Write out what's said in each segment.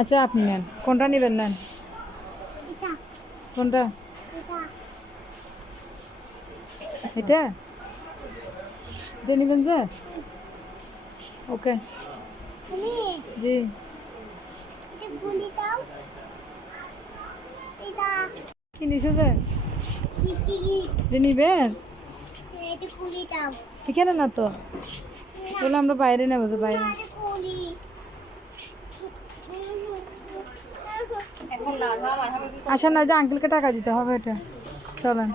আচ্ছা আপনি নেন, কোনটা নেবেন নেন। কোনটা? এটা এটা নেবেন যে? ওকে জি। কি নিছে যে নিবেন? এখানে না তো, বলে আমরা বাইরে নেবো তো, বাইরে। আসেন না, যে আঙ্কেলকে টাকা দিতে হবে, এটা চলেন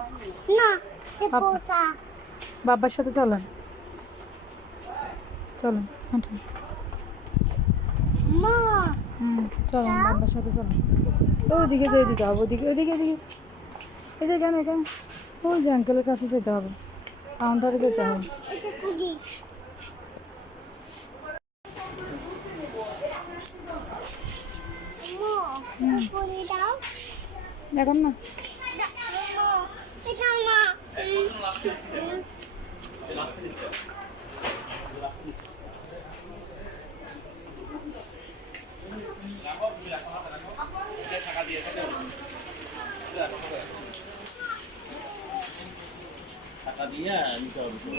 বাবার সাথে, চলেন চলেন হাঁটুন। চলেন বাবার সাথে চলেন। ওইদিকে যে দিতে হবে, ওইদিকে ওইদিকে ওইদিকে, এই যে এখানে এখানে, ওই যে আঙ্কেলের কাছে যেতে হবে, কাউন্টারে যেতে হবে। এখন না, টাকা দিয়ে নিতে হবে তো।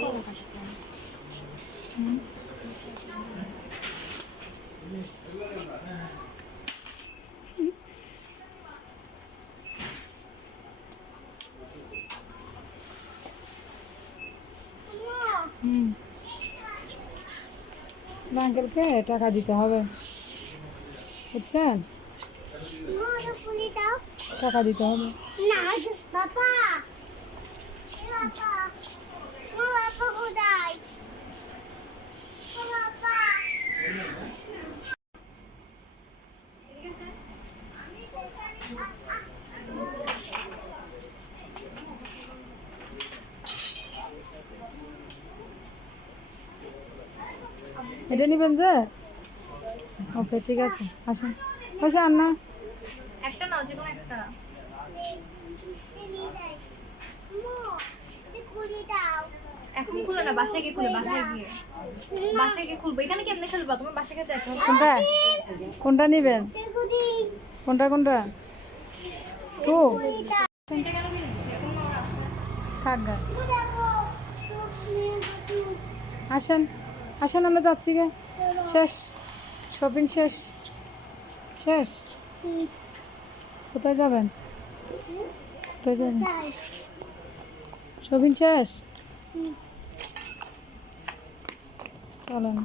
আঙ্কেলকে টাকা দিতে হবে, বুঝছেন? টাকা দিতে হবে। এটা নেবেন যে? ওকে ঠিক আছে, আসেন। হয়েছে আর না, একটা নাও, যে কোনো একটা। এখন খুলে না, বাসায় গিয়ে খুলে, বাসায় গিয়ে খুলবো। এখানে কেমনে খেলবা তুমি? বাসায় গিয়ে যাইতে হবে। কোনটা কোনটা নেবেন? কোনটা কোনটা? টু ফোনটা কেন ফেলে দিচ্ছি? এখন না, ওর আছে। থাক গা। আসেন আসেন, আমরা যাচ্ছি গে। শেষ, শপিং শেষ, শেষ। কোথায় যাবেন? কোথায় যাবেন? শপিং শেষ, চলেন।